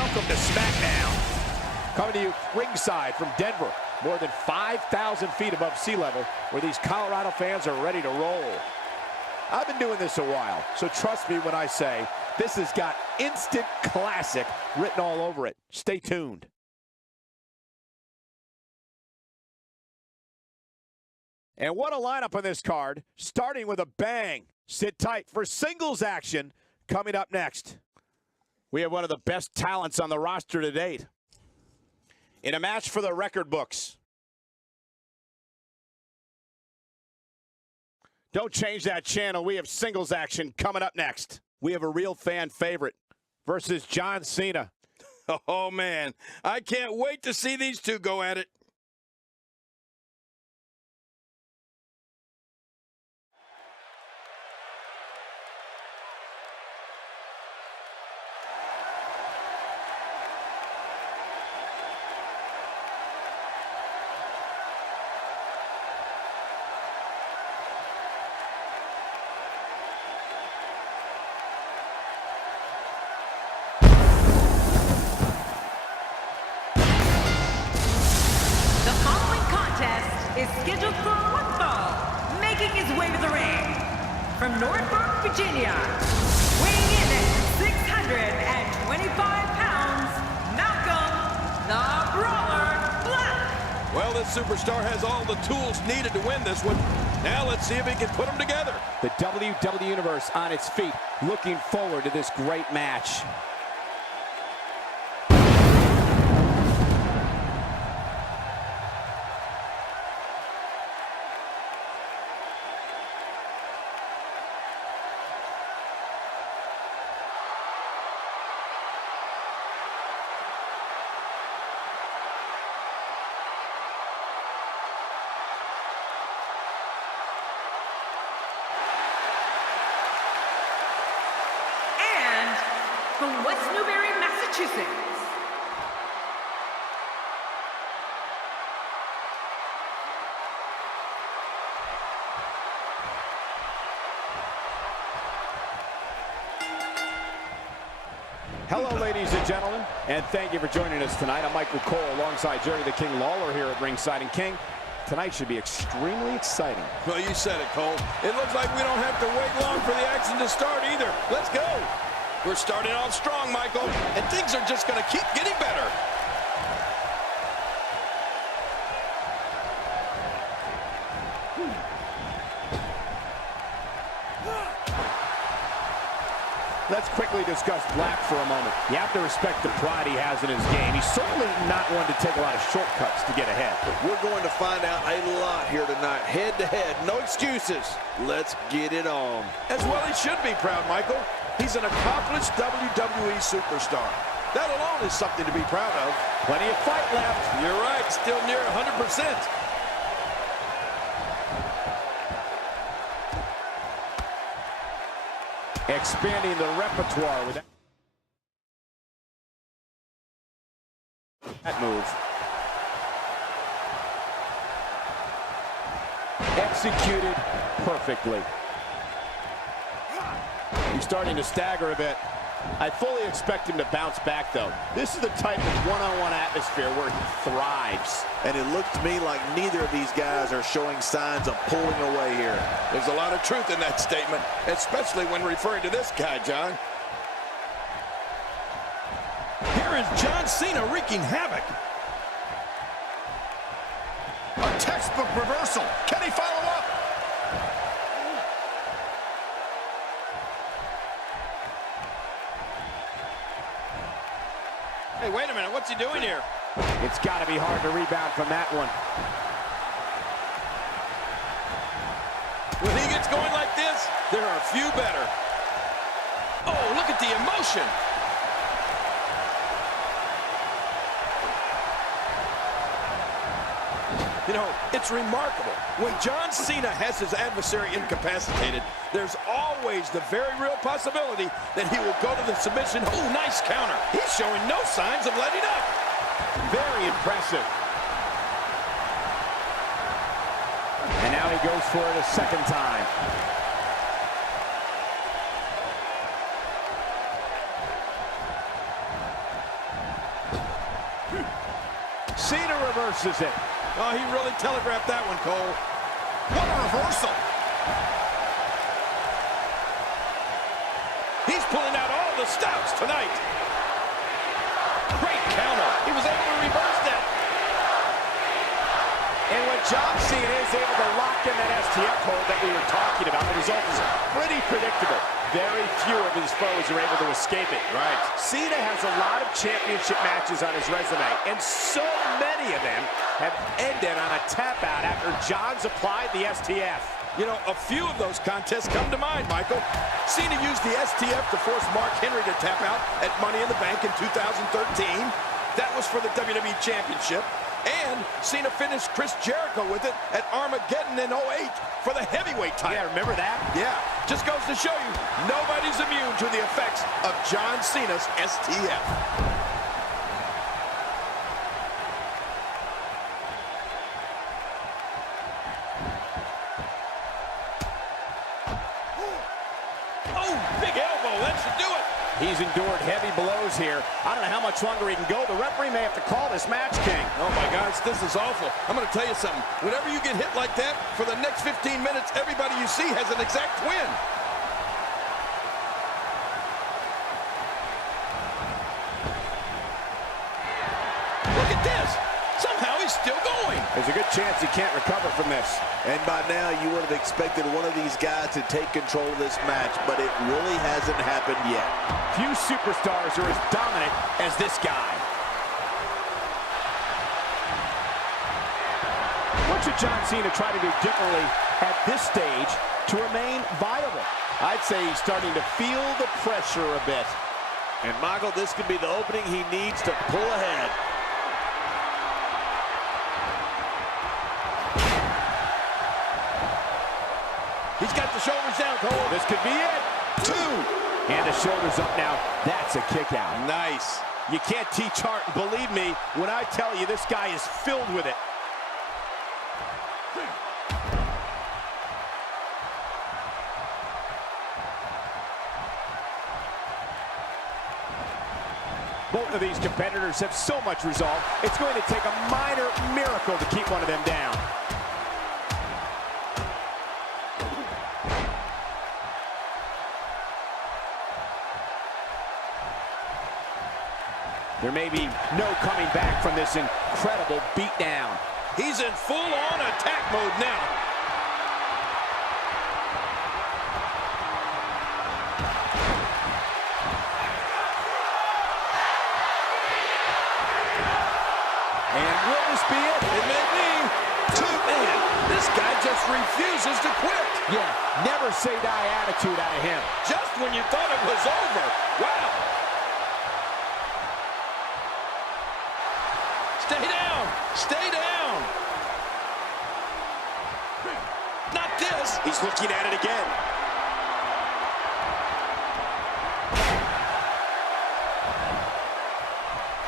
welcome to SmackDown. Coming to you ringside from Denver, more than 5,000 feet above sea level, where these Colorado fans are ready to roll. I've been doing this a while, so trust me when I say this has got instant classic written all over it. Stay tuned. And what a lineup on this card, starting with a bang. Sit tight for singles action coming up next. We have one of the best talents on the roster to date. In a match for the record books. Don't change that channel. We have singles action coming up next. We have a real fan favorite versus John Cena. Oh, man. I can't wait to see these two go at it. Is scheduled for one fall, making his way to the ring. From Norfolk, Virginia, weighing in at 625 pounds, Malcolm the Brawler Black. Well, this superstar has all the tools needed to win this one. Now let's see if he can put them together. The WWE Universe on its feet, looking forward to this great match. From West Newbury, Massachusetts. Hello, ladies and gentlemen, and thank you for joining us tonight. I'm Michael Cole alongside Jerry the King Lawler here at ringside. And King, tonight should be extremely exciting. Well, you said it, Cole. It looks like we don't have to wait long for the action to start either. Let's go. We're starting off strong, Michael, and things are just going to keep getting better. Let's quickly discuss Black for a moment. You have to respect the pride he has in his game. He's certainly not one to take a lot of shortcuts to get ahead. We're going to find out a lot here tonight. Head to head, no excuses. Let's get it on. As well he should be proud, Michael. He's an accomplished WWE superstar. That alone is something to be proud of. Plenty of fight left. You're right, still near 100%. Expanding the repertoire with that move. Executed perfectly. He's starting to stagger a bit. I fully expect him to bounce back, though. This is the type of one-on-one atmosphere where he thrives. And it looks to me like neither of these guys are showing signs of pulling away here. There's a lot of truth in that statement, especially when referring to this guy, John. Here is John Cena wreaking havoc. A textbook reversal. Can he follow up? Hey, wait a minute. What's he doing here? It's got to be hard to rebound from that one. When he gets going like this, there are a few better. Oh, look at the emotion. You know, it's remarkable. When John Cena has his adversary incapacitated, there's always the very real possibility that he will go to the submission. Oh, nice counter. He's showing no signs of letting up. Very impressive. And now he goes for it a second time. Cena reverses it. Oh, he really telegraphed that one, Cole. What a reversal. He's pulling out all the stops tonight. Great counter. He was able to reverse that. And when John Cena is able to lock in that STF hold that we were talking about, the result is pretty predictable. Very few of his foes are able to escape it. Right. Cena has a lot of championship matches on his resume, and so many of them have ended on a tap out after John's applied the STF. You know, a few of those contests come to mind, Michael. Cena used the STF to force Mark Henry to tap out at Money in the Bank in 2013. That was for the WWE Championship. And Cena finished Chris Jericho with it at Armageddon in 08 for the heavyweight title. Yeah, remember that? Yeah, just goes to show you, nobody's immune to the effects of John Cena's STF. Oh, big elbow, that should do it. He's endured heavy blows here. I don't know how much longer he can go. The referee may have to call this match, King. Oh, my gosh, this is awful. I'm going to tell you something. Whenever you get hit like that, for the next 15 minutes, everybody you see has an exact twin. Look at this. Somehow he's still going. There's a good chance he can't recover from this. And by now, you would have expected one of these guys to take control of this match, but it really hasn't happened yet. Few superstars are as dominant as this guy. What should John Cena try to do differently at this stage to remain viable? I'd say he's starting to feel the pressure a bit. And Michael, this could be the opening he needs to pull ahead. He's got the shoulders down, Cole. This could be it. 2. And the shoulders up now. That's a kick out. Nice. You can't teach art. Believe me when I tell you this guy is filled with it. Both of these competitors have so much resolve, it's going to take a minor miracle to keep one of them down. There may be no coming back from this incredible beatdown. He's in full-on attack mode now. And will this be it? It may be. 2. Man, this guy just refuses to quit. Yeah, never say die attitude out of him. Just when you thought it was over. Wow. Stay down. Stay down. Not this. He's looking at it again.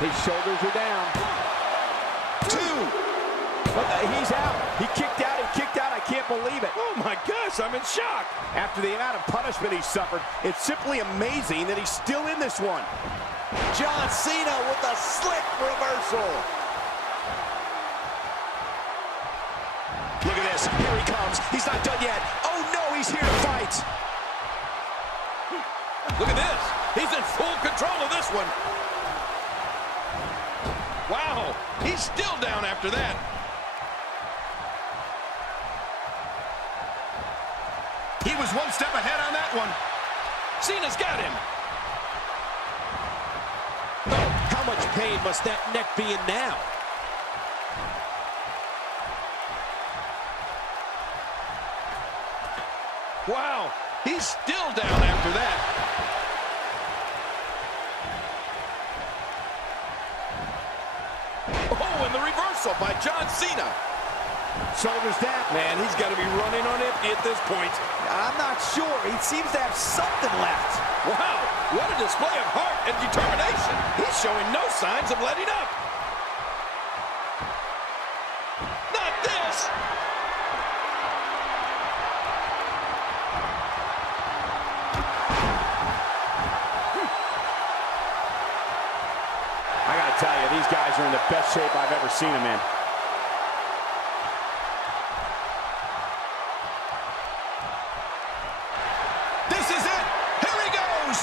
His shoulders are down. 2. He's out. He kicked out. He kicked out. I can't believe it. Oh, my gosh, I'm in shock. After the amount of punishment he suffered, it's simply amazing that he's still in this one. John Cena with a slick reversal. Look at this. Here he comes. He's not done yet. Oh, no, he's here to fight. Look at this. He's in full control of this one. Wow, he's still down after that. He was one step ahead on that one. Cena's got him. Oh, how much pain must that neck be in now? Wow, he's still down after that. Oh, and the reversal by John Cena. Shoulders down. Man, he's got to be running on empty at this point. I'm not sure. He seems to have something left. Wow, what a display of heart and determination. He's showing no signs of letting up. Not this. I gotta tell you, these guys are in the best shape I've ever seen them in. This is it. Here he goes.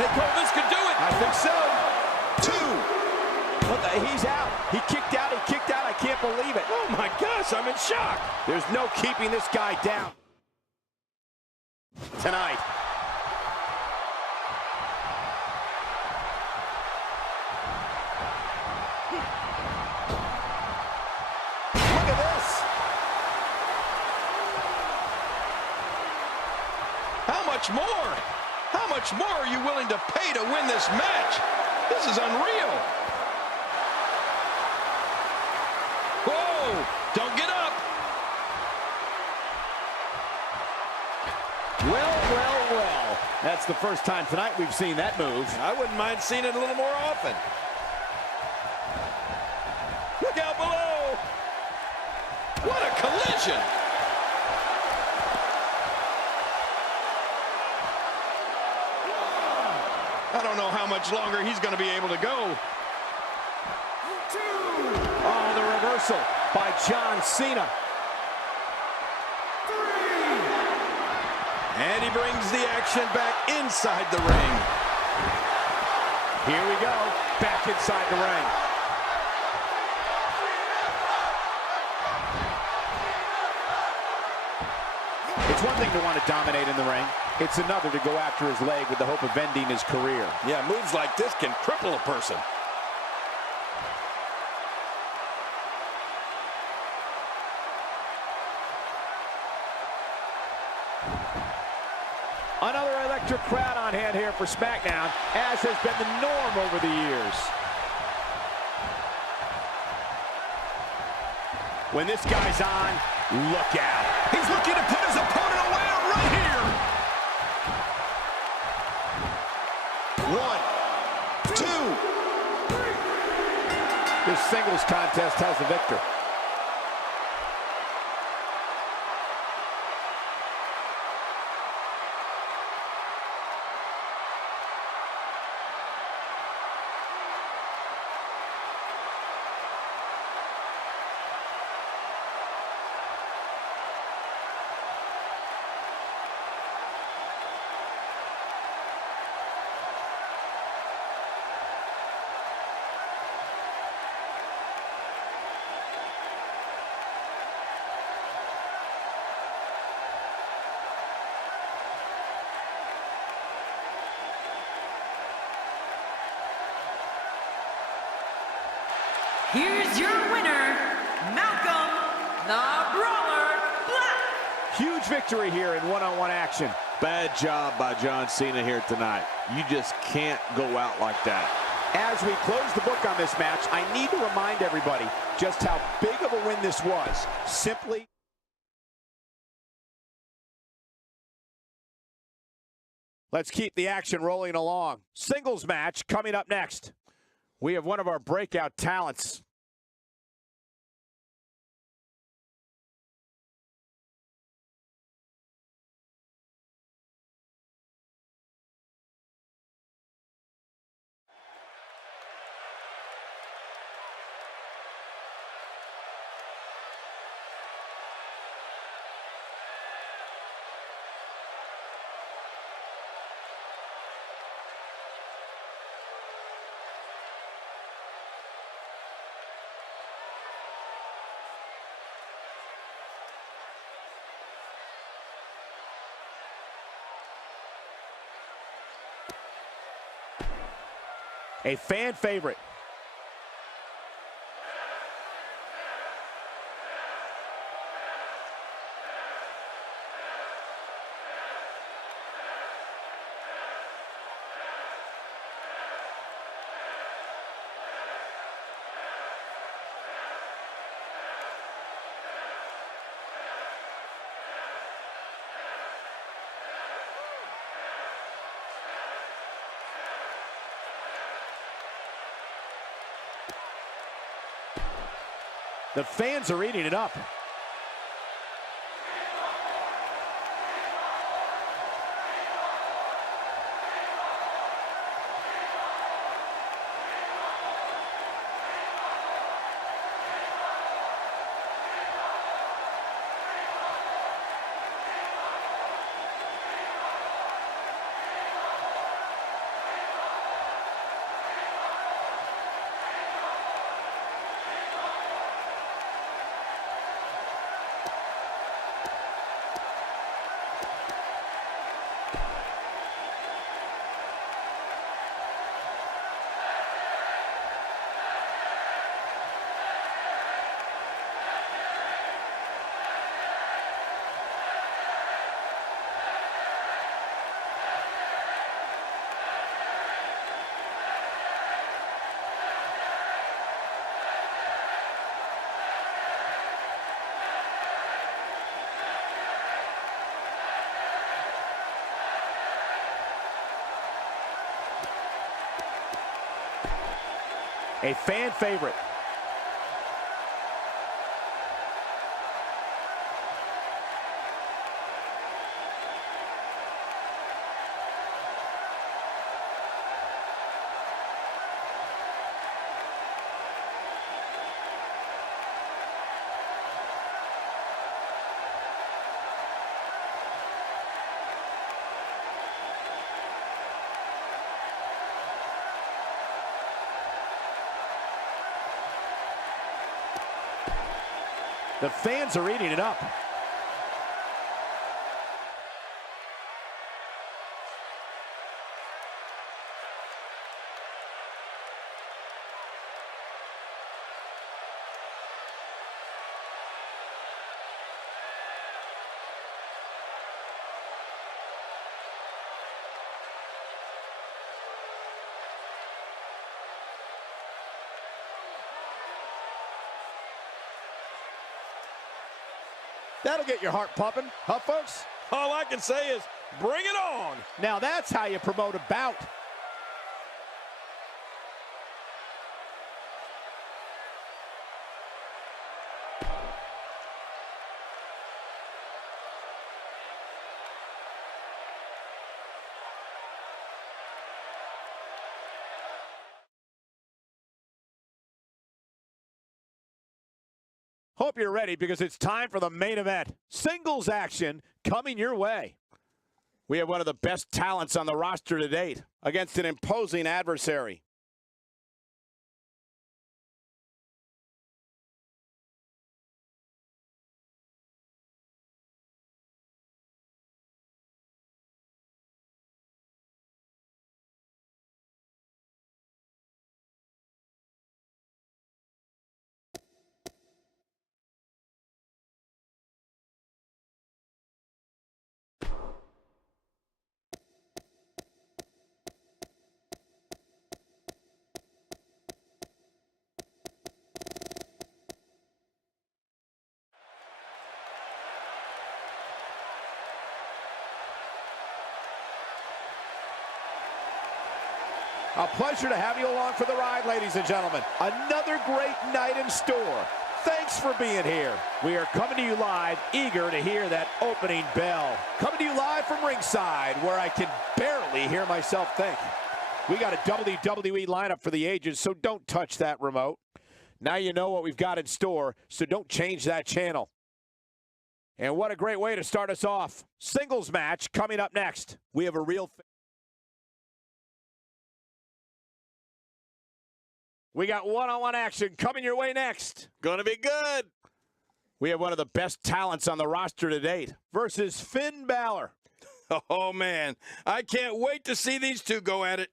Hey, Cole, this could do it. I think so. 2. What the? He's out. He kicked out. He kicked out. I can't believe it. Oh, my gosh, I'm in shock. There's no keeping this guy down tonight. Look at this. How much more? How much more are you willing to pay to win this match? This is unreal. Whoa, don't get up. Well. That's the first time tonight we've seen that move. I wouldn't mind seeing it a little more often. Look out below. What a collision. I don't know how much longer he's going to be able to go. Oh, the reversal by John Cena. And he brings the action back inside the ring. Here we go, back inside the ring. It's one thing to want to dominate in the ring. It's another to go after his leg with the hope of ending his career. Yeah, moves like this can cripple a person. Another electric crowd on hand here for SmackDown, as has been the norm over the years. When this guy's on, look out. He's looking to put his opponent away right here. 1, 2. This singles contest has the victor. Here's your winner, Malcolm the Brawler Black. Huge victory here in one-on-one action. Bad job by John Cena here tonight. You just can't go out like that. As we close the book on this match, I need to remind everybody just how big of a win this was. Simply... Let's keep the action rolling along. Singles match coming up next. We have one of our breakout talents. A fan favorite. The fans are eating it up. A fan favorite. The fans are eating it up. That'll get your heart pumping, huh, folks? All I can say is, bring it on. Now that's how you promote a bout. Hope you're ready because it's time for the main event. Singles action coming your way. We have one of the best talents on the roster to date against an imposing adversary. A pleasure to have you along for the ride, ladies and gentlemen. Another great night in store. Thanks for being here. We are coming to you live, eager to hear that opening bell. Coming to you live from ringside, where I can barely hear myself think. We got a WWE lineup for the ages, so don't touch that remote. Now you know what we've got in store, so don't change that channel. And what a great way to start us off. Singles match coming up next. We have a real... We got one-on-one action coming your way next. Gonna be good. We have one of the best talents on the roster to date versus Finn Balor. Oh, man. I can't wait to see these two go at it.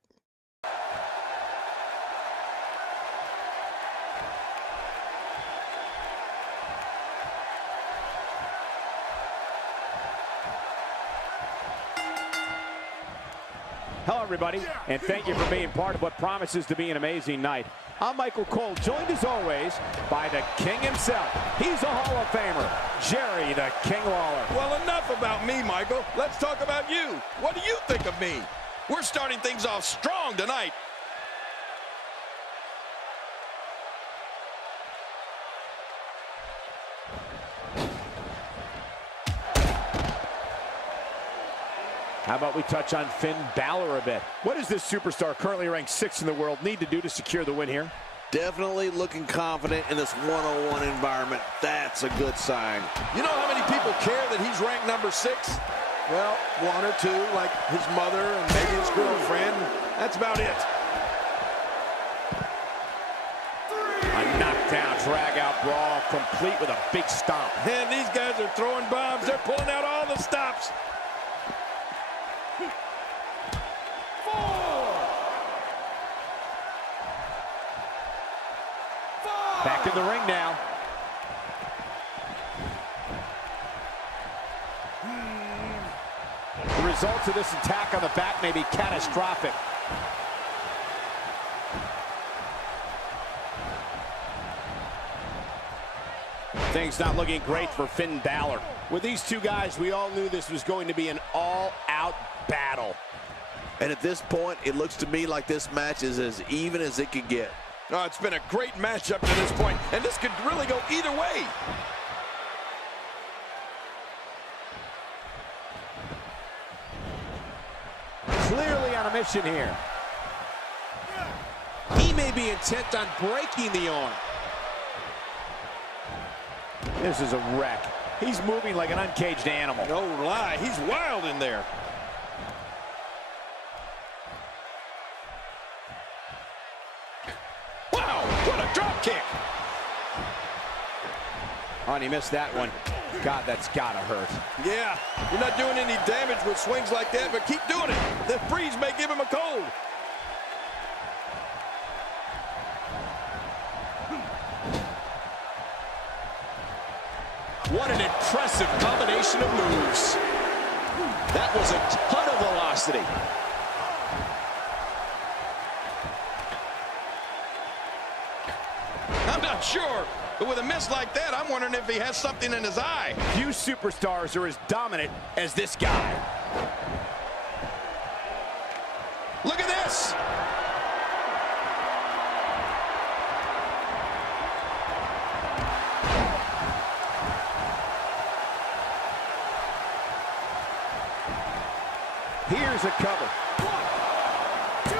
Hello, everybody, and thank you for being part of what promises to be an amazing night. I'm Michael Cole, joined as always by the King himself. He's a Hall of Famer, Jerry the King Lawler. Well, enough about me, Michael. Let's talk about you. What do you think of me? We're starting things off strong tonight. How about we touch on Finn Balor a bit? What does this superstar, currently ranked 6th in the world, need to do to secure the win here? Definitely looking confident in this one-on-one environment. That's a good sign. You know how many people care that he's ranked number 6? Well, 1 or 2, like his mother and maybe his girlfriend. That's about it. A knockdown, drag-out brawl, complete with a big stomp. And these guys are throwing bombs. They're pulling out all the stops. Back in the ring now. The results of this attack on the back may be catastrophic. Things not looking great for Finn Balor. With these two guys, we all knew this was going to be an all-out battle. And at this point, it looks to me like this match is as even as it could get. Oh, it's been a great match up to this point, and this could really go either way. Clearly on a mission here. He may be intent on breaking the arm. This is a wreck. He's moving like an uncaged animal. No lie, he's wild in there. Wow, what a drop kick. Oh, and he missed that one. God, that's gotta hurt. Yeah, you're not doing any damage with swings like that, but keep doing it. The freeze may give him a cold. What an impressive combination of moves. That was a ton of velocity. I'm not sure, but with a miss like that, I'm wondering if he has something in his eye. Few superstars are as dominant as this guy. Look at this. Here's a cover. 1, 2.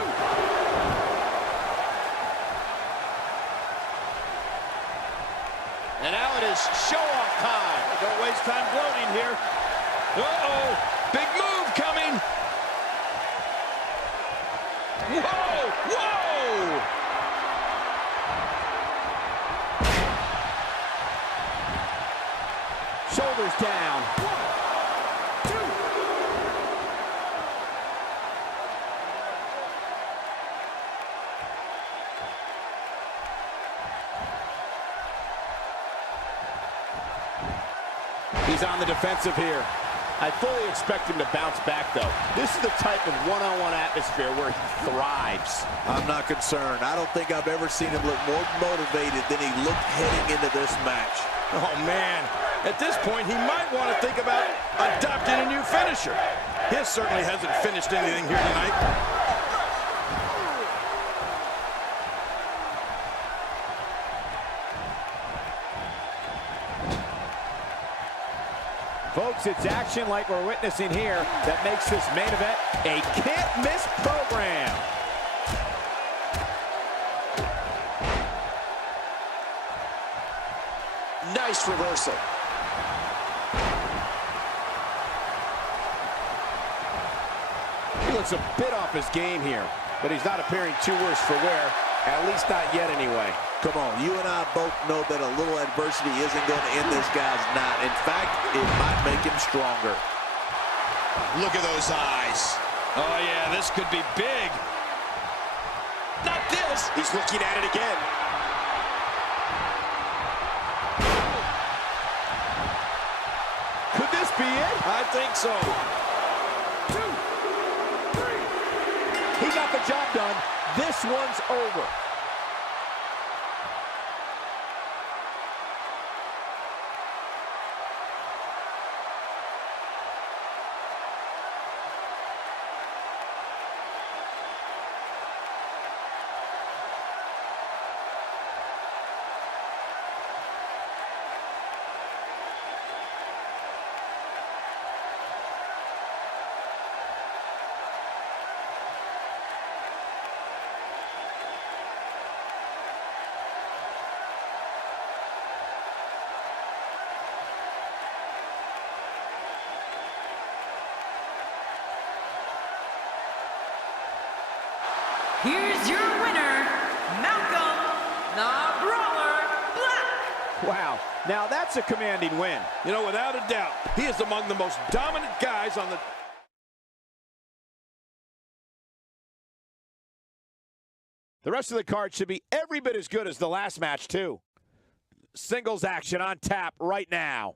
And now it is show-off time. Don't waste time gloating here. Uh-oh, big move coming. Whoa, whoa! Shoulders down. 1, 2. He's on the defensive here. I fully expect him to bounce back, though. This is the type of one-on-one atmosphere where he thrives. I'm not concerned. I don't think I've ever seen him look more motivated than he looked heading into this match. Oh, man. At this point, he might want to think about adopting a new finisher. His certainly hasn't finished anything here tonight. Folks, it's action like we're witnessing here that makes this main event a can't-miss program. Nice reversal. He looks a bit off his game here, but he's not appearing too worse for wear, at least not yet anyway. Come on, you and I both know that a little adversity isn't going to end this guy's night. In fact, it might make him stronger. Look at those eyes. Oh, yeah, this could be big. Not this. He's looking at it again. Could this be it? I think so. 2, 3. He got the job done. This one's over. Here's your winner, Malcolm the Brawler Black. Wow, now that's a commanding win. You know, without a doubt, he is among the most dominant guys on the... The rest of the card should be every bit as good as the last match, too. Singles action on tap right now.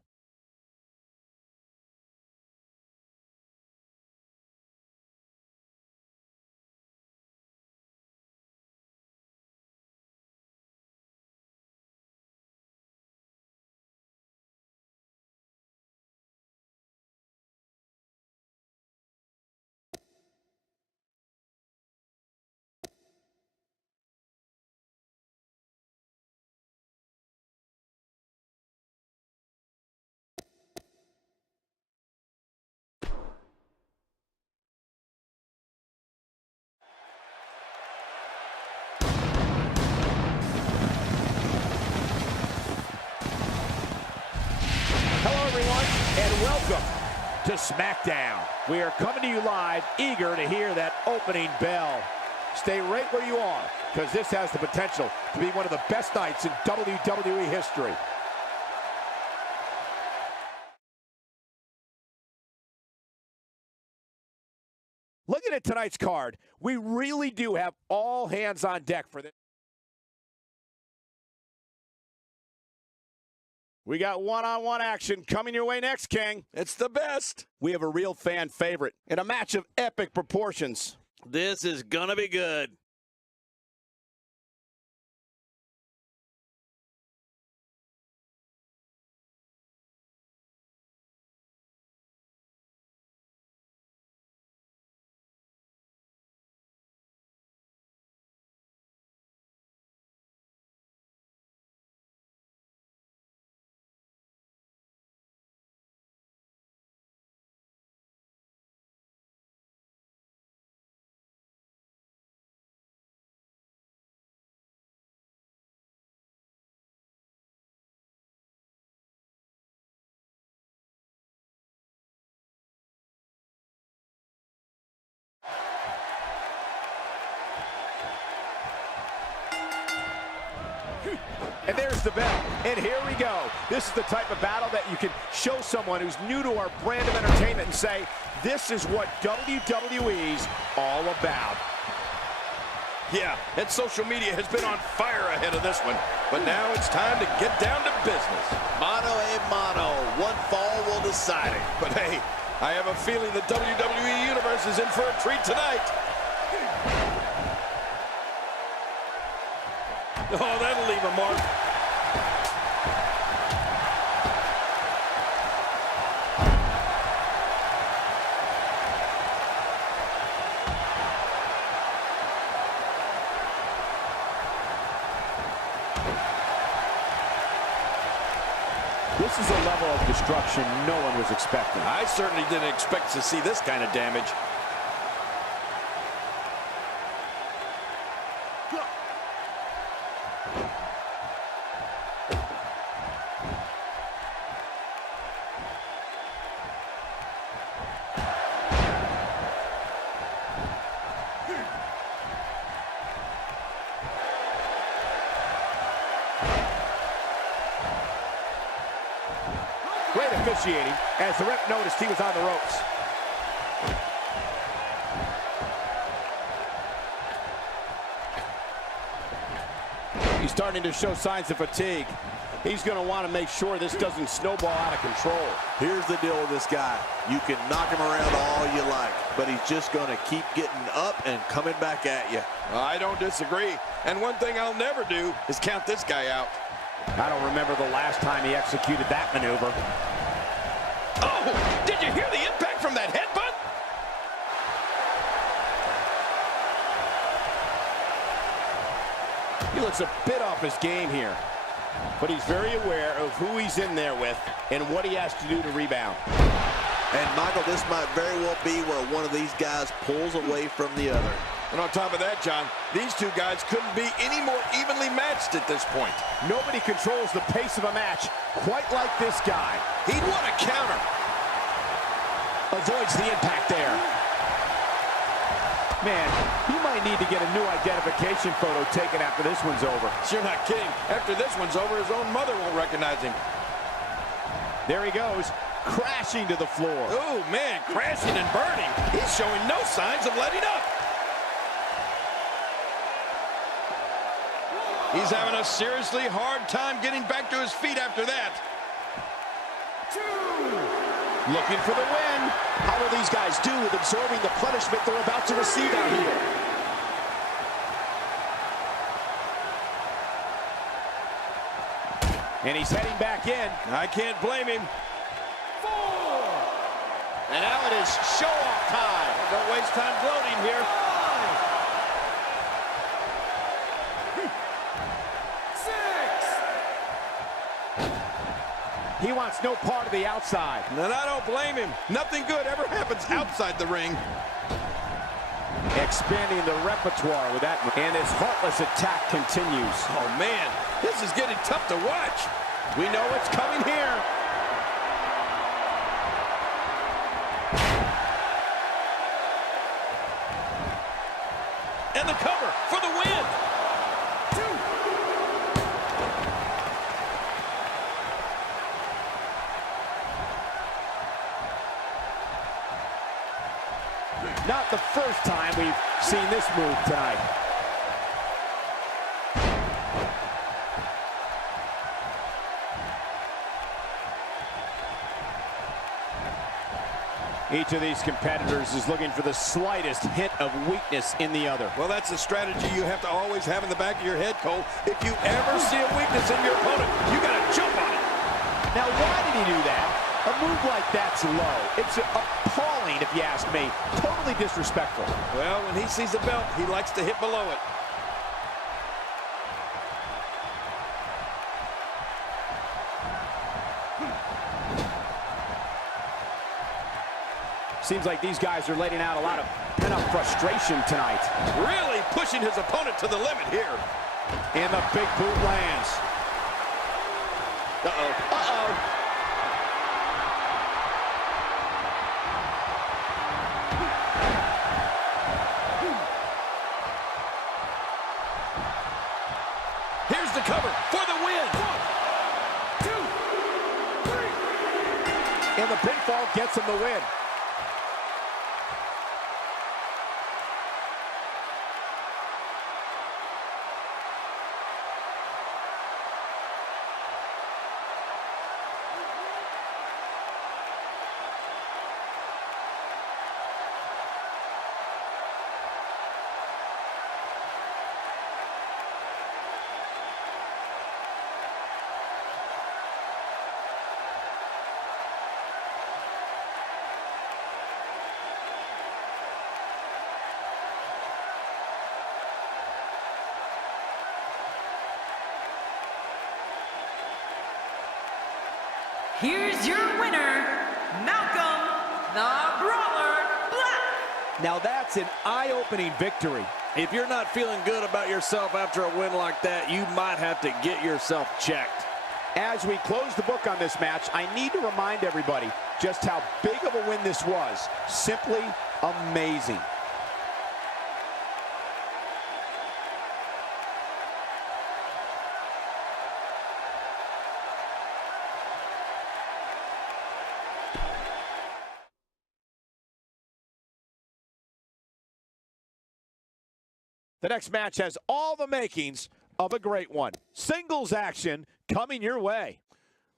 welcome to SmackDown. We are coming to you live, eager to hear that opening bell. Stay right where you are, because this has the potential to be one of the best nights in WWE history. Looking at tonight's card, we really do have all hands on deck for this. We got one-on-one action coming your way next, King. It's the best. We have a real fan favorite in a match of epic proportions. This is gonna be good. And there's the bell. And here we go. This is the type of battle that you can show someone who's new to our brand of entertainment and say, this is what WWE's all about. Yeah, and social media has been on fire ahead of this one. But now it's time to get down to business. Mano a mano. One fall will decide it. But hey, I have a feeling the WWE Universe is in for a treat tonight. Oh, that'll leave a mark. This is a level of destruction no one was expecting. I certainly didn't expect to see this kind of damage. Great officiating as the ref noticed he was on the ropes. He's starting to show signs of fatigue. He's going to want to make sure this doesn't snowball out of control. Here's the deal with this guy. You can knock him around all you like, but he's just going to keep getting up and coming back at you. I don't disagree. And one thing I'll never do is count this guy out. I don't remember the last time he executed that maneuver. Oh, did you hear the impact from that headbutt? He looks a bit off his game here, but he's very aware of who he's in there with and what he has to do to rebound. And Michael, this might very well be where one of these guys pulls away from the other. And on top of that, John, these two guys couldn't be any more evenly matched at this point. Nobody controls the pace of a match quite like this guy. He'd want a counter. Avoids the impact there. Man, he might need to get a new identification photo taken after this one's over. You're not kidding. After this one's over, his own mother won't recognize him. There he goes, crashing to the floor. Oh, man, crashing and burning. He's showing no signs of letting up. He's having a seriously hard time getting back to his feet after that. Looking for the win. How will these guys do with absorbing the punishment they're about to receive out here? And he's heading back in. I can't blame him. 4. And now it is show-off time. Don't waste time gloating here. 6. He wants no part of the outside. And I don't blame him. Nothing good ever happens outside the ring. Expanding the repertoire with that. And his heartless attack continues. Oh, man, this is getting tough to watch. We know what's coming here. Not the first time we've seen this move tonight. Each of these competitors is looking for the slightest hint of weakness in the other. Well, that's a strategy you have to always have in the back of your head, Cole. If you ever see a weakness in your opponent, you got to jump on it. Now, why did he do that? A move like that's low. It's appalling, if you ask me. Totally disrespectful. Well, when he sees the belt, he likes to hit below it. Seems like these guys are letting out a lot of pent-up frustration tonight. Really pushing his opponent to the limit here. And the big boot lands. Uh-oh. Uh-oh. Here's the cover for the win. 1, 2, 3. And the pinfall gets him the win. Here's your winner, Malcolm the Brawler Black. Now that's an eye-opening victory. If you're not feeling good about yourself after a win like that, you might have to get yourself checked. As we close the book on this match, I need to remind everybody just how big of a win this was. Simply amazing. The next match has all the makings of a great one. Singles action coming your way.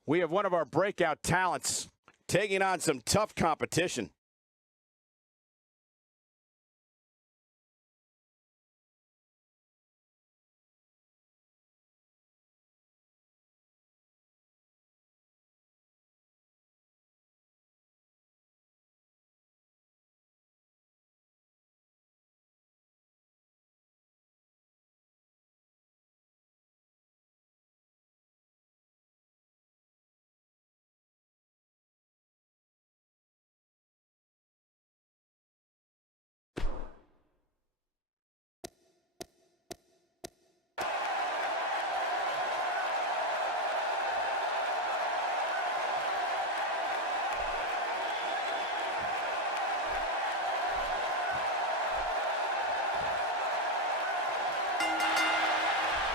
We have one of our breakout talents taking on some tough competition.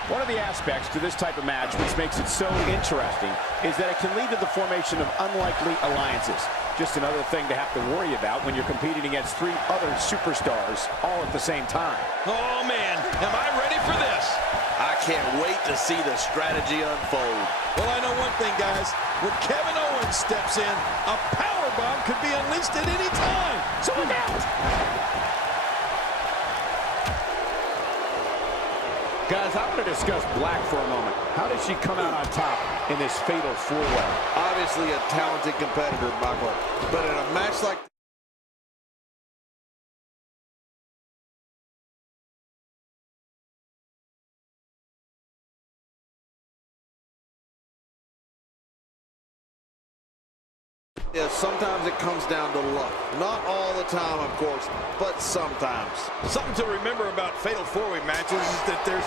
One of the aspects to this type of match which makes it so interesting is that it can lead to the formation of unlikely alliances. Just another thing to have to worry about when you're competing against 3 other superstars all at the same time. Oh, man, am I ready for this? I can't wait to see the strategy unfold. Well, I know one thing, guys. When Kevin Owens steps in, a powerbomb could be unleashed at any time. So look out! Guys, I want to discuss Black for a moment. How did she come out on top in this fatal 4-way? Obviously a talented competitor, Michael. But in a match like this, sometimes it comes down to luck. Not all the time, of course, but sometimes. Something to remember about fatal 4-way matches is that there's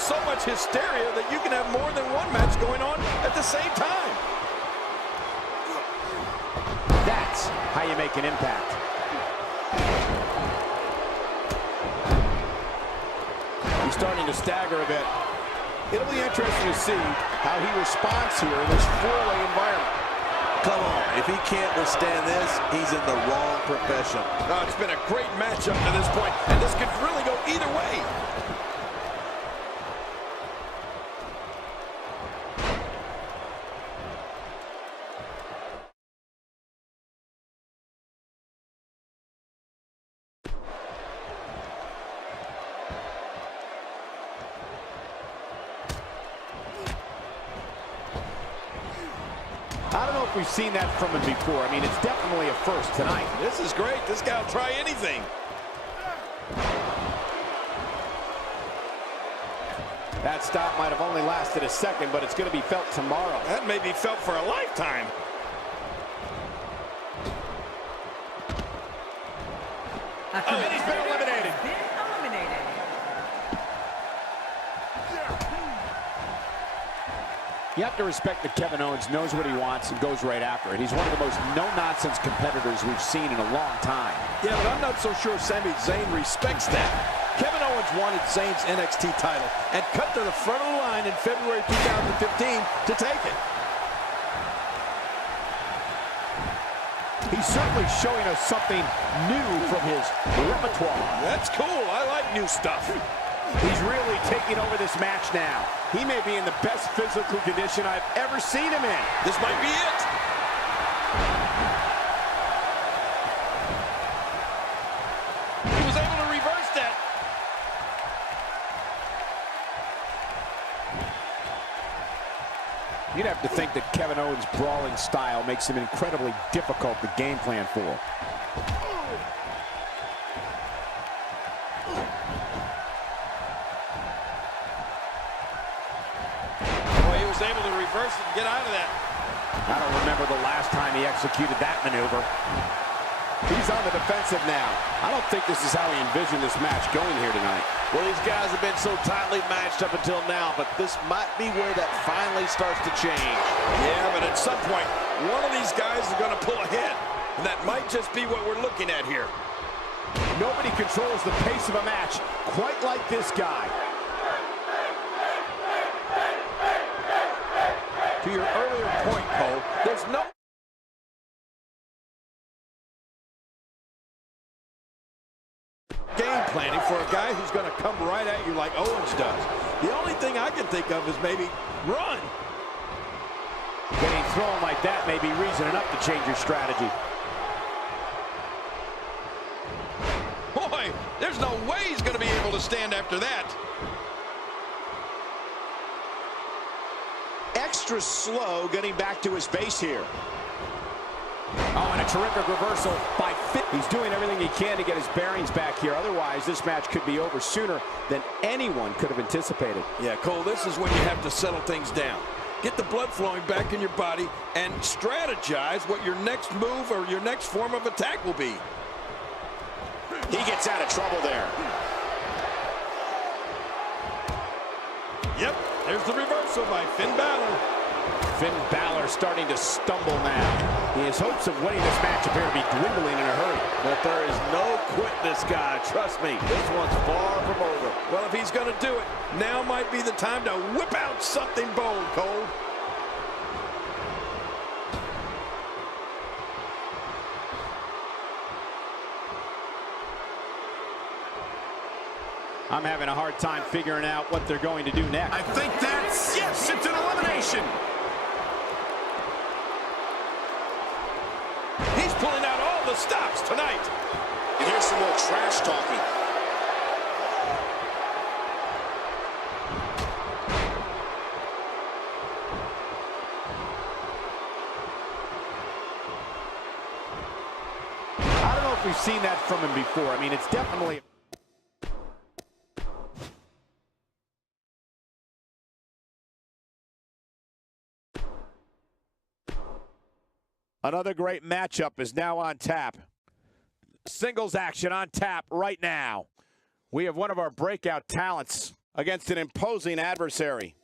so much hysteria that you can have more than one match going on at the same time. That's how you make an impact. He's starting to stagger a bit. It'll be interesting to see how he responds here in this 4-way environment. Come on, if he can't withstand this, he's in the wrong profession. No, it's been a great matchup to this point, and this could really go either way. I don't know if we've seen that from him before. I mean, it's definitely a first tonight. This is great. This guy will try anything. That stop might have only lasted a second, but it's going to be felt tomorrow. That may be felt for a lifetime. Oh, and he's been eliminated. You have to respect that Kevin Owens knows what he wants and goes right after it. He's one of the most no-nonsense competitors we've seen in a long time. Yeah, but I'm not so sure Sami Zayn respects that. Kevin Owens wanted Zayn's NXT title and cut to the front of the line in February 2015 to take it. He's certainly showing us something new from his repertoire. That's cool. I like new stuff. He's really taking over this match now. He may be in the best physical condition I've ever seen him in. This might be it. He was able to reverse that. You'd have to think that Kevin Owens' brawling style makes him incredibly difficult to game plan for. Able to reverse it and get out of that. I don't remember the last time he executed that maneuver. He's on the defensive now. I don't think this is how he envisioned this match going here tonight. Well, these guys have been so tightly matched up until now, but this might be where that finally starts to change. Yeah, but at some point, one of these guys is going to pull ahead, and that might just be what we're looking at here. Nobody controls the pace of a match quite like this guy. To your earlier point, Cole, there's no game planning for a guy who's going to come right at you like Owens does. The only thing I can think of is maybe run. Getting thrown like that may be reason enough to change your strategy. Boy, there's no way he's going to be able to stand after that. Extra slow getting back to his base here. Oh, and a terrific reversal by Finn. He's doing everything he can to get his bearings back here. Otherwise, this match could be over sooner than anyone could have anticipated. Yeah, Cole, this is when you have to settle things down. Get the blood flowing back in your body and strategize what your next move or your next form of attack will be. He gets out of trouble there. Yep, there's the reversal by Finn Balor. Finn Balor starting to stumble now. His hopes of winning this match appear to be dwindling in a hurry. But there is no quitting this guy. Trust me, this one's far from over. Well, if he's going to do it, now might be the time to whip out something bold, Cole. I'm having a hard time figuring out what they're going to do next. I think that's, yes, it's an elimination. He's pulling out all the stops tonight. And here's some more trash talking. I don't know if we've seen that from him before. I mean, it's definitely... Another great matchup is now on tap. Singles action on tap right now. We have one of our breakout talents against an imposing adversary.